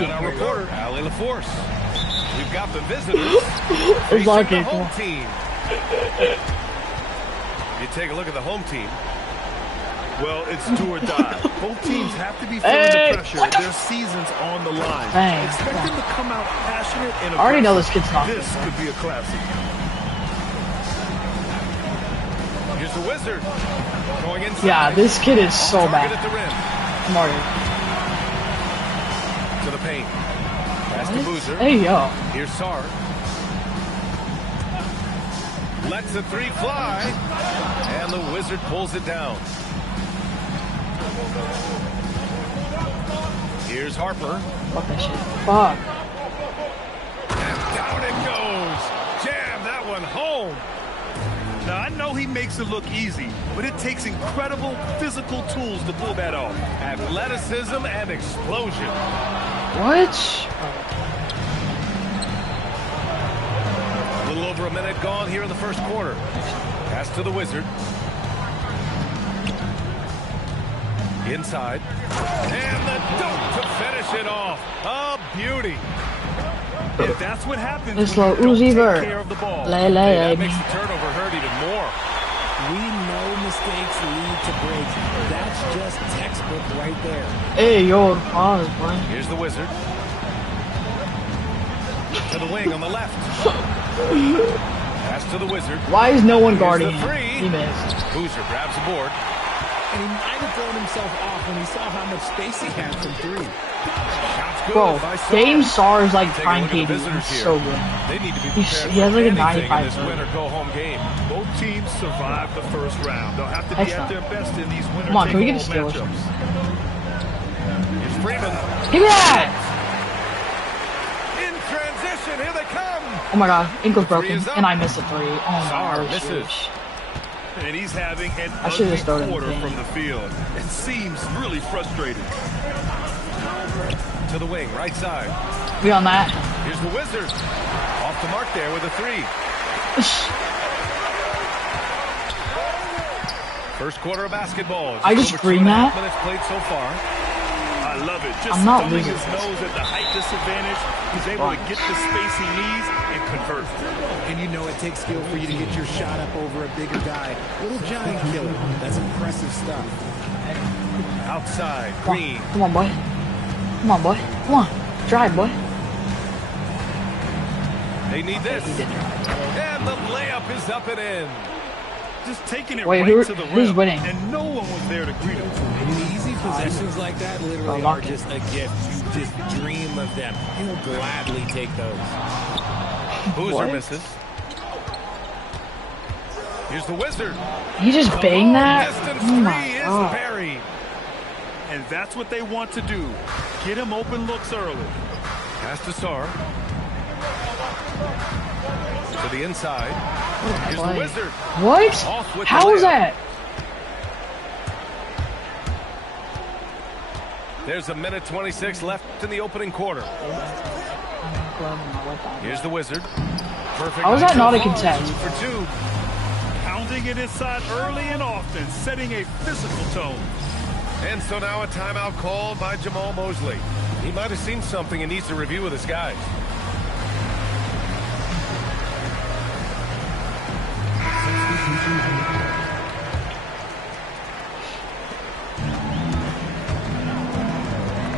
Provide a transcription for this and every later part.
got our reporter, Allie LaForce. We've got the visitors It's lucky. the home team. You take a look at the home team. Well, it's do or die. Both teams have to be feeling the pressure. Their season's on the line. Dang. Expect them to come out passionate and I already know this kid's not. This could be a classic. Here's the Wizard. Going inside. Yeah, this kid is so bad. At the rim. Mario. To the paint. Pass to Boozer. Hey, yo. Here's Sar. Lets the three fly. And the Wizard pulls it down. Here's Harper. Fuck that shit. Fuck. And down it goes. Jam that one home. Now, I know he makes it look easy, but it takes incredible physical tools to pull that off. Athleticism and explosion. What? A little over a minute gone here in the first quarter. Pass to the Wizard. Inside. And the dunk to finish it off. A beauty. If that's what happens It's when like you don't Uzi take Vert. care of the ball. That makes the turnover hurt even more. We know mistakes lead to breaks. That's just textbook right there. Hey, yo, pause, boy. Here's the Wizard. To the wing on the left. Pass to the Wizard. Why is no one Here's guarding the him? three. He missed. Boozer grabs the board. And he might have thrown himself off when he saw how much space he had from three. Shots good Bro, by Sar. Dame Sar is like Take a prime look at the KD. visitors He's here. so good. They need to be He prepared has like a for anything 95 in this zone. win or go home game. Both teams survived the first round. They'll have to be Excellent. at their best in these Come on, can we get a winner-take-all steal? matchups. Here's Freeman. Give me that! In transition, here they come. Oh my god, ankle's Three broken, is up. and I missed a three. Oh my Sar god, misses. huge. And he's having an I should've ugly just thrown it in the quarter game. from the field. It seems really frustrated. To the wing, right side. We on that? Here's the Wizard. Off the mark there with a three. First quarter of basketball. I just over green 2.5 that. minutes played so far. I love it. Just I'm not thumbing losing his this. nose at the height disadvantage. He's able to get the space he needs and convert. And you know it takes skill for you to get your shot up over a bigger guy. Little giant killer. That's impressive stuff. Outside, Come Green. on, come on, boy. Come on, boy. Come on. Drive, boy. They need this. He did drive. And the layup is up and in. Just taking it Wait, right to the who's rim. winning? And no one was there to greet him. And easy possessions like that literally lock are it. just a gift. You just dream of them. He'll gladly take those. Boozer What? misses. Here's the Wizard. He just banged that? Distance Oh my three is god. buried. And that's what they want to do. Get him open looks early. Pass to Sar. To the inside. Here's the Play. Wizard. What? Off with the How was layup. that? There's a minute 26 left in the opening quarter. Here's the Wizard. Perfect. How is that not a ball. contest? 2 for 2. Pounding it inside early and often, setting a physical tone. And so now a timeout called by Jamal Mosley. He might have seen something and needs to review with his guys.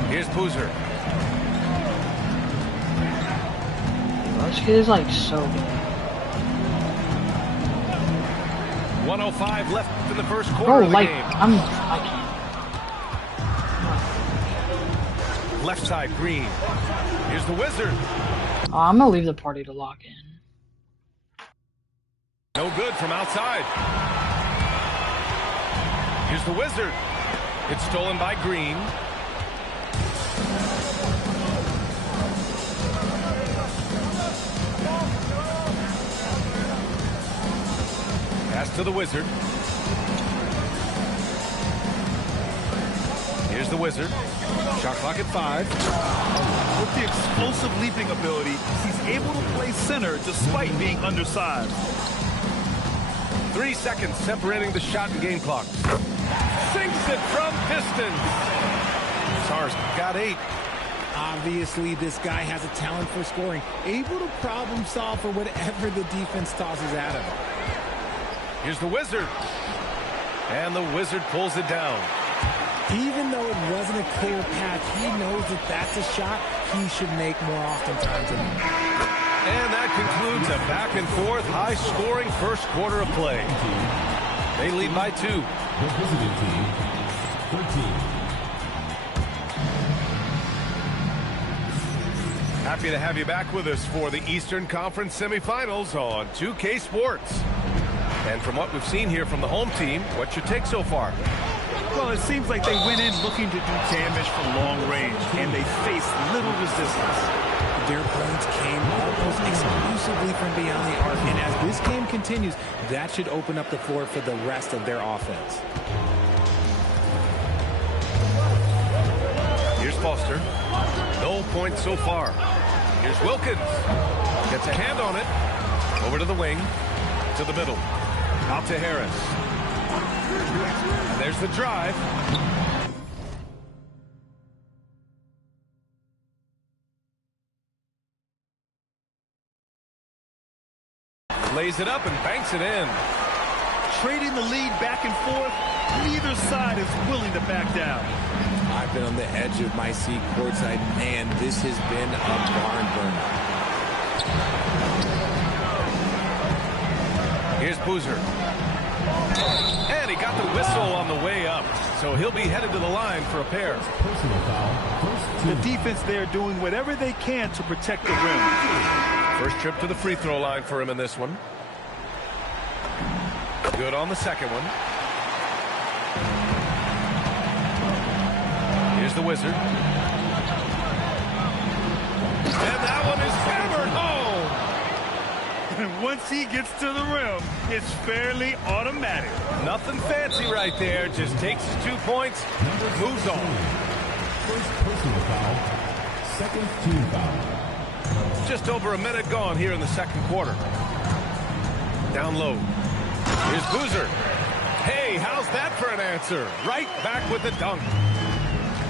Here's Boozer. This kid is like so good. 1:05 left in the first quarter Bro, of the like, game. I can't. Left side, Green. Here's the Wizard. I'm gonna leave the party to lock in. No good from outside. Here's the Wizard. It's stolen by Green. Pass to the Wizard. Here's the Wizard. Shot clock at 5. With the explosive leaping ability, he's able to play center despite being undersized. 3 seconds separating the shot and game clock. Sinks it from distance. Sar's got 8. Obviously, this guy has a talent for scoring, able to problem solve for whatever the defense tosses at him. Here's the Wizard. And the Wizard pulls it down. Even though it wasn't a clear path, he knows that that's a shot he should make more oftentimes. And that concludes a back-and-forth, high-scoring first quarter of play. They lead by 2. The visiting team, 13. Happy to have you back with us for the Eastern Conference semifinals on 2K Sports. And from what we've seen here from the home team, what's your take so far? Well, it seems like they went in looking to do damage from long range, and they faced little resistance. Their points came almost exclusively from beyond the arc, and as this game continues, that should open up the floor for the rest of their offense. Here's Foster. No points so far. Here's Wilkins. Gets a hand on it. Over to the wing. To the middle. Out to Harris. And there's the drive. Lays it up and banks it in. Trading the lead back and forth, neither side is willing to back down. I've been on the edge of my seat courtside. Man, this has been a barn burner. Here's Boozer. And he got the whistle on the way up. So he'll be headed to the line for a pair. Personal foul. The defense there doing whatever they can to protect the rim. First trip to the free throw line for him in this one. Good on the second one. Here's the Wizard. And that one is hammered home. And once he gets to the rim, it's fairly automatic. Nothing fancy right there. Just takes his 2 points, moves on. First personal foul. Second team foul. Just over a minute gone here in the second quarter. Down low. Here's Boozer. Hey, how's that for an answer? Right back with the dunk.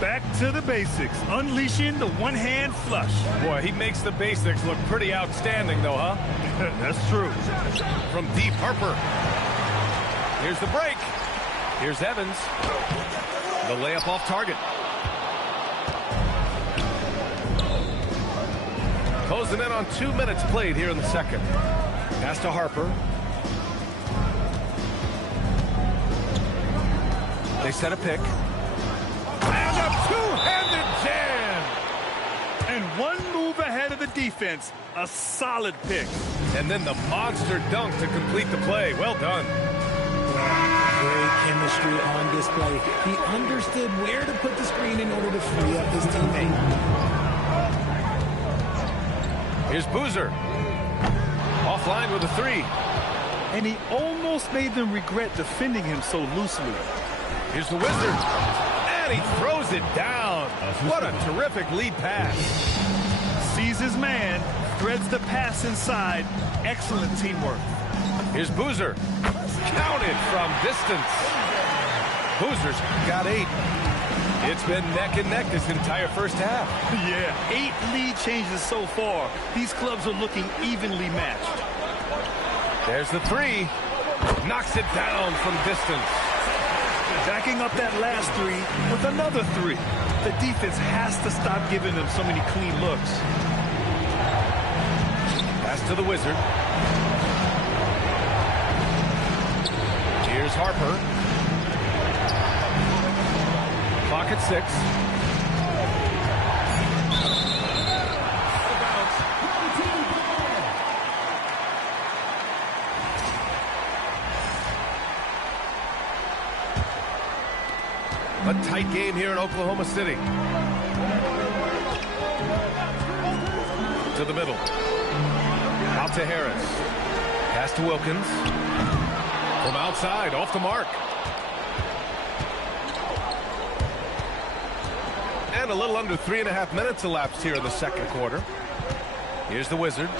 Back to the basics, unleashing the one-hand flush. Boy, he makes the basics look pretty outstanding, though, huh? That's true. From deep, Harper. Here's the break. Here's Evans. The layup off target. Closing in on 2 minutes played here in the second. Pass to Harper. They set a pick. And a two-handed jam! And one move ahead of the defense. A solid pick. And then the monster dunk to complete the play. Well done. Great chemistry on display. He understood where to put the screen in order to free up his teammate. Here's Boozer. Offline with a 3. And he almost made them regret defending him so loosely. Here's the Wizard. And he throws it down. What a terrific lead pass. Sees his man, threads the pass inside. Excellent teamwork. Here's Boozer. Counted from distance. Boozer's got 8. It's been neck and neck this entire first half. Yeah, 8 lead changes so far. These clubs are looking evenly matched. There's the 3. Knocks it down from distance. Backing up that last 3 with another 3. The defense has to stop giving them so many clean looks. Pass to the Wizard. Here's Harper. Clock at 6. A tight game here in Oklahoma City. To the middle. Out to Harris. Pass to Wilkins. From outside, off the mark. And a little under 3.5 minutes elapsed here in the second quarter. Here's the Wizard.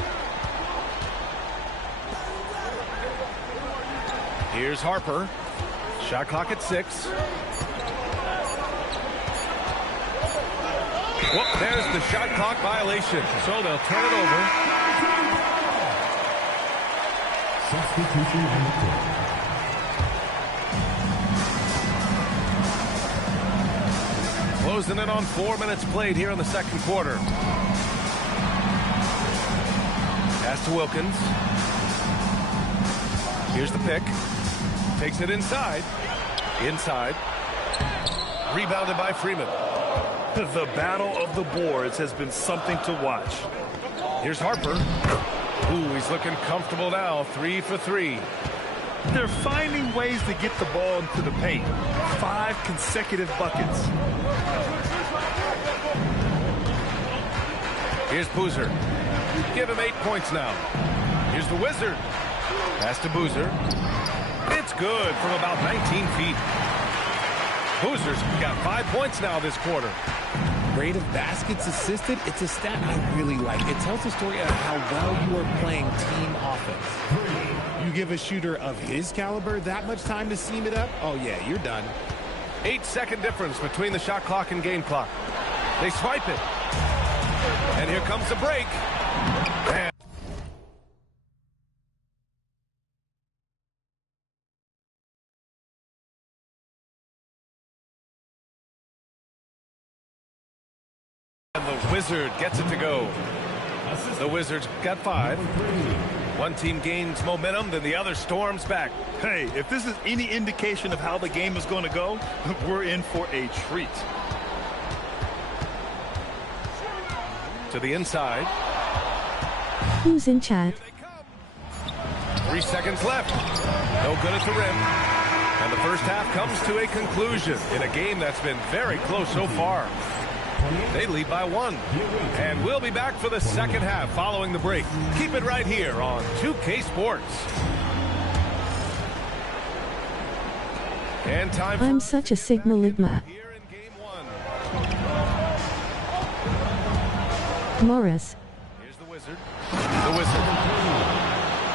Here's Harper. Shot clock at 6. Well, there's the shot clock violation. So they'll turn it over. Substitution on the court. Closing in on 4 minutes played here in the second quarter. Pass to Wilkins. Here's the pick. Takes it inside. Inside. Rebounded by Freeman. The battle of the boards has been something to watch. Here's Harper. Ooh, he's looking comfortable now. 3 for 3. They're finding ways to get the ball into the paint. 5 consecutive buckets. Here's Boozer. Give him 8 points now. Here's the Wizard. Pass to Boozer. It's good from about 19 feet. Boozer's got 5 points now this quarter. Rate of baskets assisted, it's a stat I really like. It tells the story of how well you are playing team offense. You give a shooter of his caliber that much time to seam it up, oh yeah, you're done. 8-second difference between the shot clock and game clock. They swipe it. And here comes the break. And the Wizard gets it to go. The Wizards got 5. One team gains momentum, then the other storms back. Hey, if this is any indication of how the game is going to go, we're in for a treat. To the inside. Who's in chat? 3 seconds left. No good at the rim. And the first half comes to a conclusion in a game that's been very close so far. They lead by 1. And we'll be back for the second half following the break. Keep it right here on 2K Sports. And time for I'm such a Sigma Ligma. here in game 1. Morris. Here's the Wizard. The Wizard.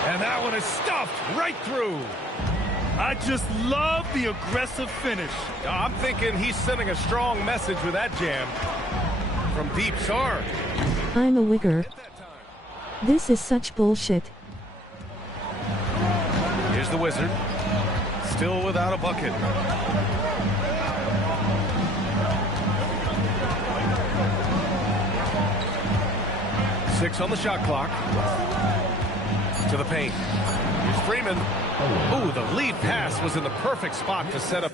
And that one is stuffed right through. I just love the aggressive finish. I'm thinking he's sending a strong message with that jam. From deep Sar. I'm a wigger. This is such bullshit. Here's the Wizard. Still without a bucket. Six on the shot clock. To the paint. Here's Freeman. Ooh, the lead pass was in the perfect spot to set up.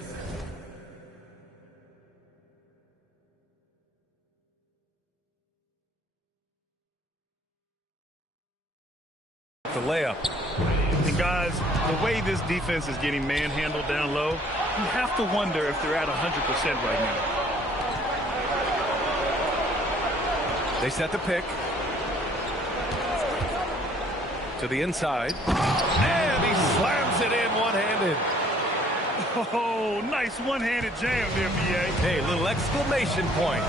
The layup. And guys, the way this defense is getting manhandled down low, you have to wonder if they're at 100% right now. They set the pick. To the inside. And he slams it in one-handed. Oh, nice one-handed jam there, BA. Hey, little exclamation point.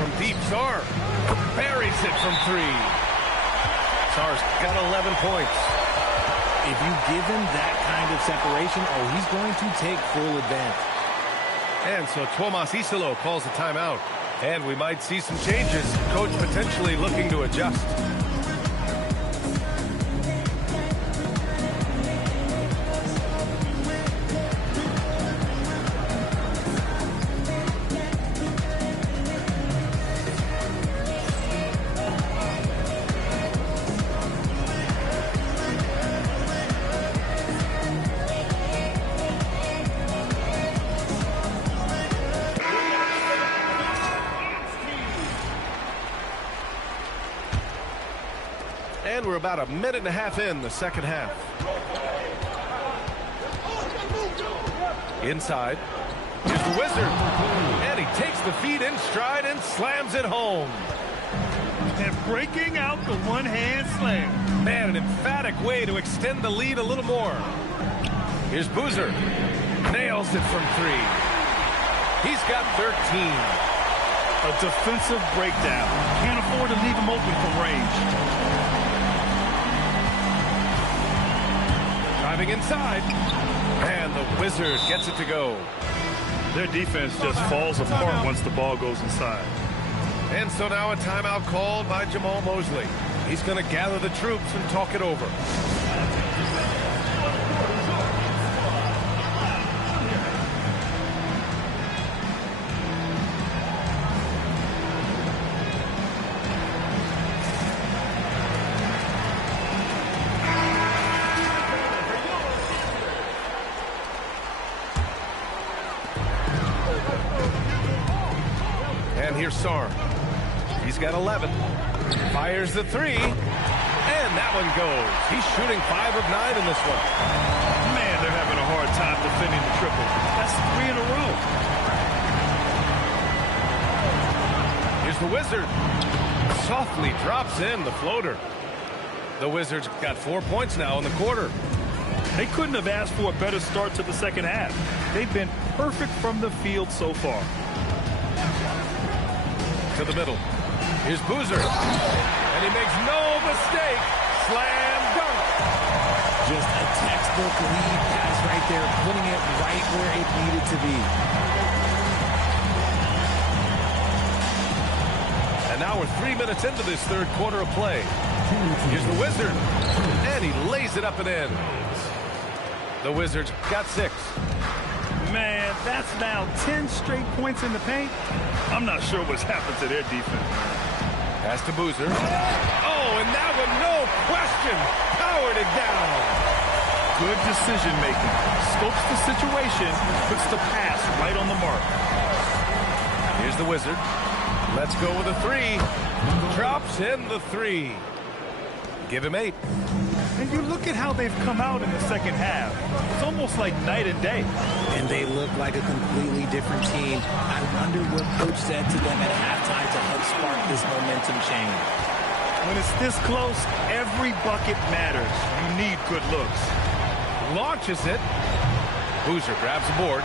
From deep, Sar buries it from 3. Sar's got 11 points. If you give him that kind of separation, oh, he's going to take full advantage. And so Tomas Isolo calls the timeout. And we might see some changes. Coach potentially looking to adjust. And we're about a minute and a half in the second half. Inside. Here's the Wizard. And he takes the feed in stride and slams it home. And breaking out the one-hand slam. Man, an emphatic way to extend the lead a little more. Here's Boozer. Nails it from 3. He's got 13. A defensive breakdown. Can't afford to leave him open from range. Driving inside. And the Wizard gets it to go. Their defense just falls apart once the ball goes inside. And so now a timeout called by Jamal Mosley. He's going to gather the troops and talk it over. And here's Sarm. He's got 11. Fires the three. And that one goes. He's shooting 5 of 9 in this one. Man, they're having a hard time defending the triple. That's 3 in a row. Here's the Wizard. Softly drops in the floater. The Wizards got 4 points now in the quarter. They couldn't have asked for a better start to the second half. They've been perfect from the field so far. To the middle. Here's Boozer. And he makes no mistake. Slam dunk. Just a textbook lead pass right there, putting it right where it needed to be. And now we're 3 minutes into this third quarter of play. Here's the Wizard. And he lays it up and in. The Wizards got 6. Man, that's now 10 straight points in the paint. I'm not sure what's happened to their defense. Pass to Boozer. Oh, and that one, no question, powered it down. Good decision making. Scopes the situation, puts the pass right on the mark. Here's the Wizard. Let's go with a 3. Drops in the 3. Give him 8. And you look at how they've come out in the second half. It's almost like night and day. And they look like a completely different team. I wonder what coach said to them at halftime to help spark this momentum change. When it's this close, every bucket matters. You need good looks. Launches it. Boozer grabs the board.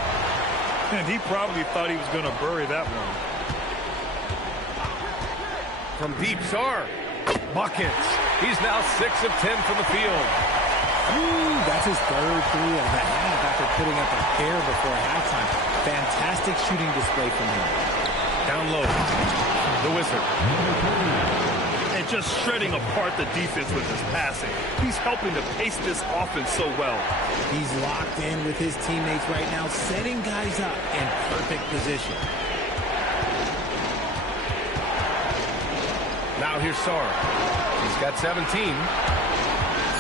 And he probably thought he was going to bury that one. From deep, Sarr. Buckets. He's now 6 of 10 from the field. Ooh, that's his third 3 of the half after putting up a pair before halftime. Fantastic shooting display from him. Down low. The Wizard. And just shredding apart the defense with his passing. He's helping to pace this offense so well. He's locked in with his teammates right now, setting guys up in perfect position. Now here's Sarr. He's got 17.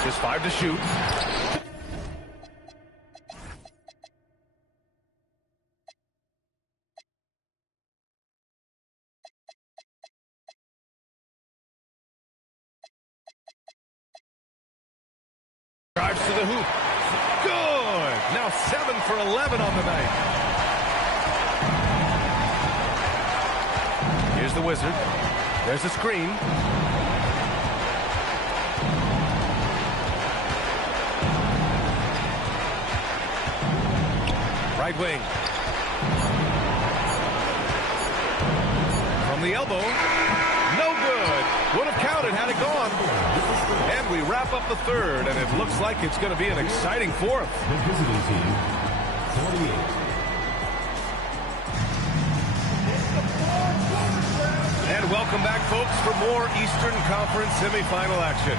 Just 5 to shoot. Drives to the hoop. Good. Now 7 for 11 on the night. Here's the Wizard. There's a screen. Right wing. From the elbow. No good. Would have counted had it gone. And we wrap up the third, and it looks like it's going to be an exciting fourth. The visiting team, 48. And welcome back, folks, for more Eastern Conference semifinal action.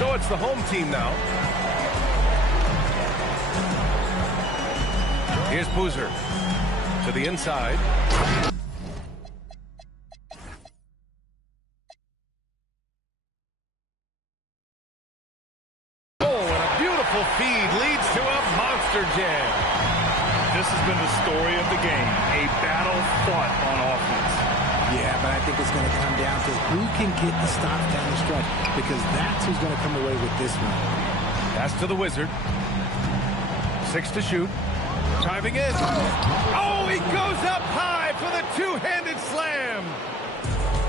So it's the home team now. Here's Boozer to the inside. Oh, and a beautiful feed leads to a monster jam. This has been the story of the game. A battle fought on offense. Yeah, but I think it's going to come down to who can get the stop down the stretch, because that's who's going to come away with this one. Pass to the Wizard. 6 to shoot. Driving in. Oh, he goes up high for the two-handed slam.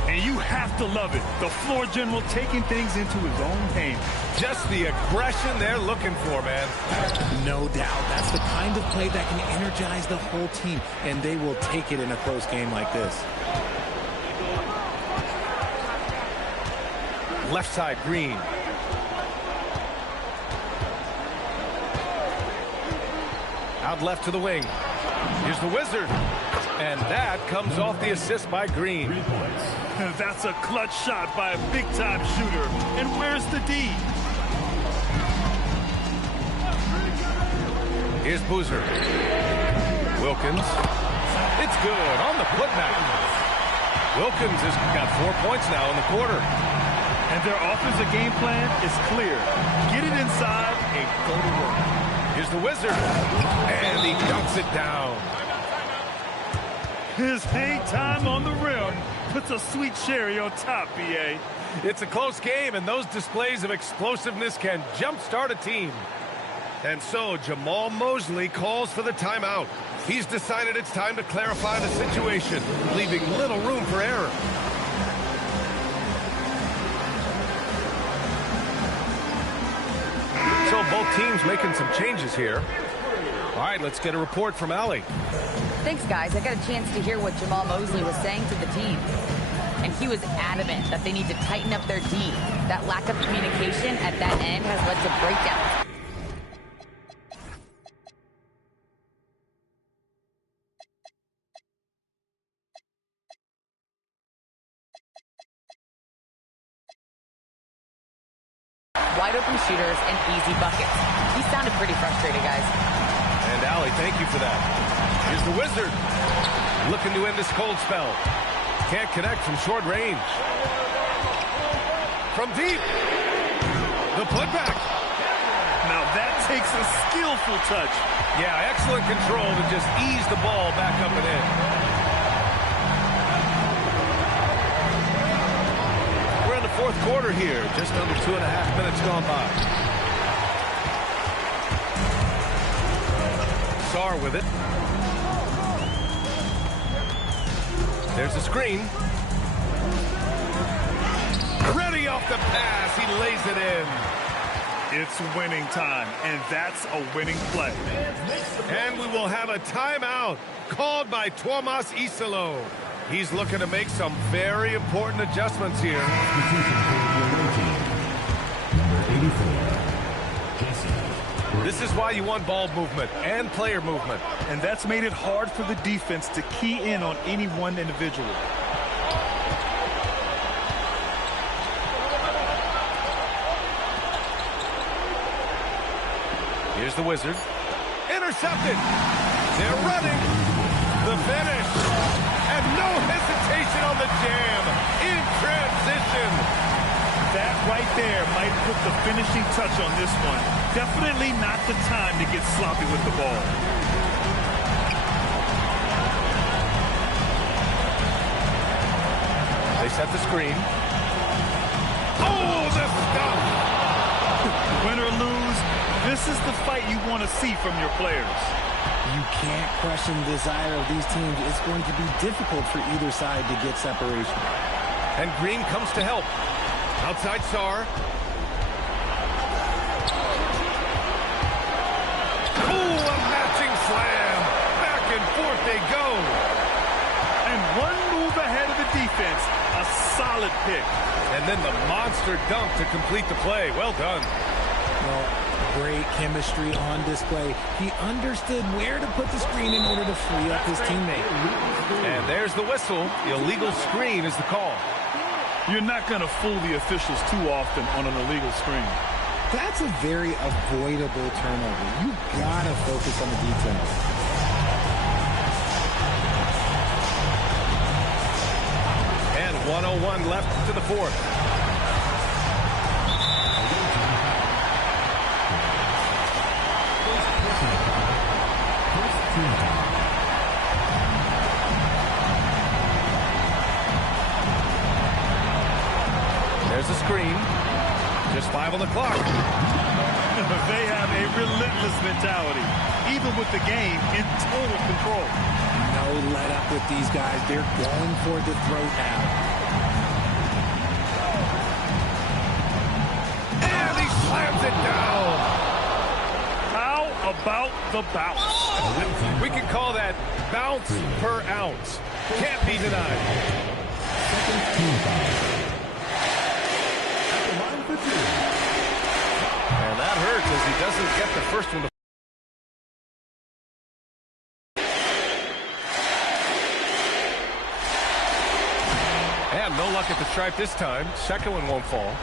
And you have to love it. The floor general taking things into his own hands. Just the aggression they're looking for, man. No doubt. That's the kind of play that can energize the whole team, and they will take it in a close game like this. Left side, Green. Out left to the wing. Here's the Wizard. And that comes off the assist by Green. That's a clutch shot by a big-time shooter. And where's the D? Here's Boozer. Wilkins. It's good on the putback. Wilkins has got 4 points now in the quarter. And their offensive game plan is clear. Get it inside and go to work. Here's the Wizard. And he dunks it down. His hang time on the rim puts a sweet cherry on top, B.A. It's a close game, and those displays of explosiveness can jumpstart a team. And so Jamal Mosley calls for the timeout. He's decided it's time to clarify the situation, leaving little room for error. So both teams making some changes here. All right, let's get a report from Allie. Thanks, guys. I got a chance to hear what Jamal Mosley was saying to the team. And he was adamant that they need to tighten up their D. That lack of communication at that end has led to breakdowns. Wide open shooters and easy buckets. He sounded pretty frustrated, guys. And Allie, thank you for that. Here's the Wizard. Looking to end this cold spell. Can't connect from short range. From deep. The putback. Now that takes a skillful touch. Yeah, excellent control to just ease the ball back up and in. We're in the fourth quarter here. Just under 2.5 minutes gone by. Sar with it. There's a screen. Ready off the pass. He lays it in. It's winning time, and that's a winning play. And we will have a timeout called by Tomas Isalo. He's looking to make some very important adjustments here. This is why you want ball movement and player movement. And that's made it hard for the defense to key in on any one individual. Here's the Wizard. Intercepted. They're running. The finish. And no hesitation on the jam. In transition. That right there might put the finishing touch on this one. Definitely not the time to get sloppy with the ball. They set the screen. Oh, the stuff! Win or lose, this is the fight you want to see from your players. You can't question the desire of these teams. It's going to be difficult for either side to get separation. And Green comes to help. Outside Sar. Oh, a matching slam. Back and forth they go. And one move ahead of the defense. A solid pick. And then the monster dunk to complete the play. Well done. Well, great chemistry on display. He understood where to put the screen in order to free up his teammate. And there's the whistle. The illegal screen is the call. You're not going to fool the officials too often on an illegal screen. That's a very avoidable turnover. You gotta focus on the details. And 1:01 left to the fourth. There's a screen. Just 5 on the clock. They have a relentless mentality, even with the game in total control. No let up with these guys. They're going for the throat now. And he slams it down. How about the bounce? We can call that bounce per ounce. Can't be denied. And that hurts as he doesn't get the first one to no luck at the stripe this time. Second one won't fall.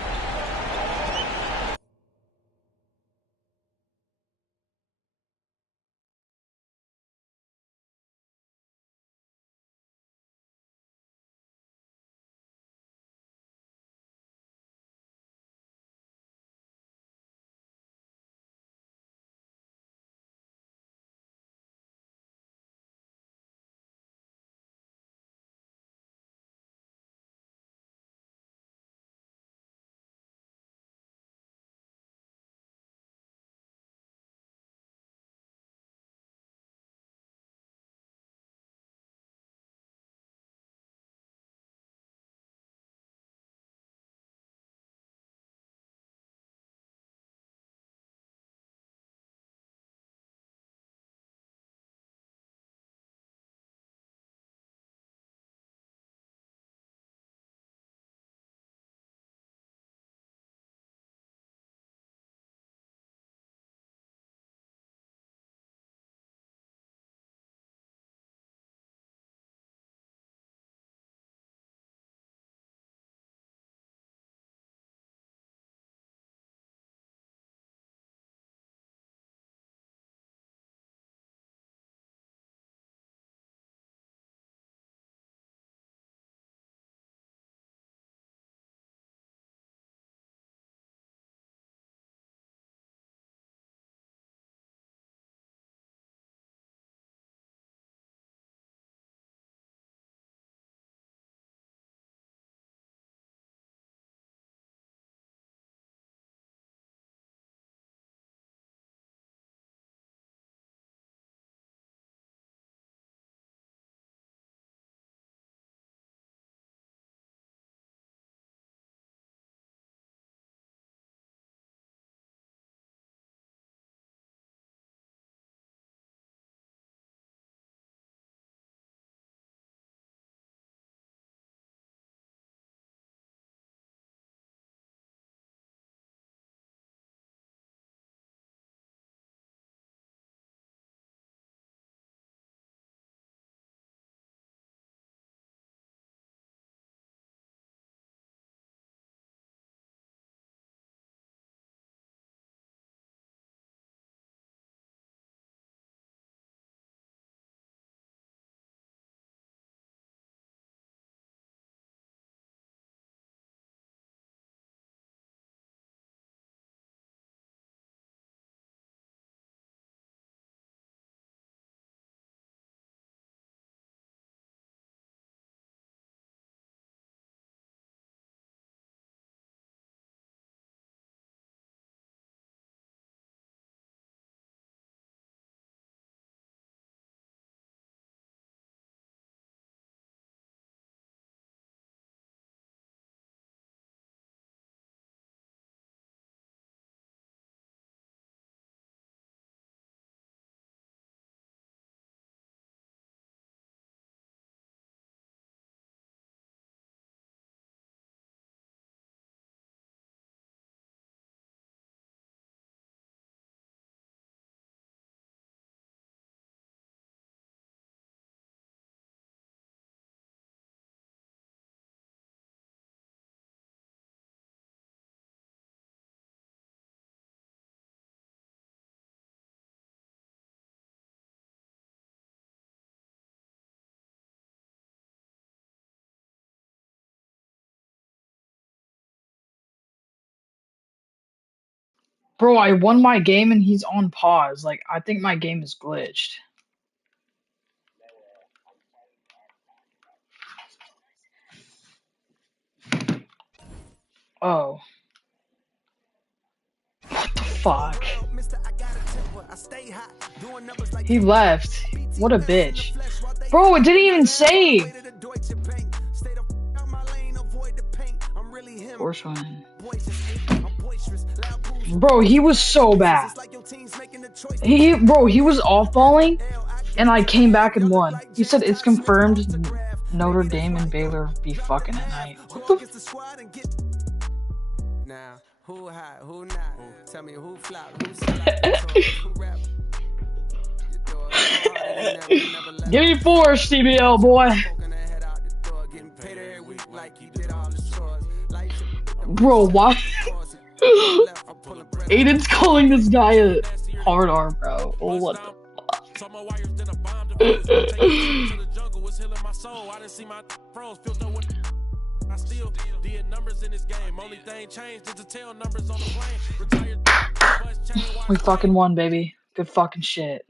Bro, I won my game and he's on pause. Like, I think my game is glitched. Oh. What the fuck? He left. What a bitch. Bro, it didn't even save. Force one. Bro, he was so bad. Bro, he was off balling, and I came back and won. He said it's confirmed Notre Dame and Baylor be fucking at night. What the? Now, who hot, who not? Tell me who flop, who slap, who rap. Give me 4, CBL boy. Getting paid every week like you did Bro, why? Aiden's calling this guy a hard R, bro. Oh, what the fuck? We fucking won, baby. Good fucking shit.